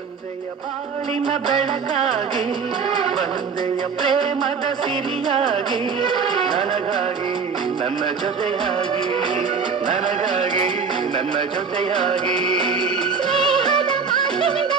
ಒಂದೆಯ ಬಾಳಿನ ಬೆಳಕಾಗಿ ಒಂದೆಯ ಪ್ರೇಮದ ಸಿರಿಯಾಗಿ ನನಗಾಗಿ ನನ್ನ ಜೊತೆಯಾಗಿ ನನಗಾಗಿ ನನ್ನ ಜೊತೆಯಾಗಿ ಸ್ನೇಹದ ಮಾತಿನಿಂದ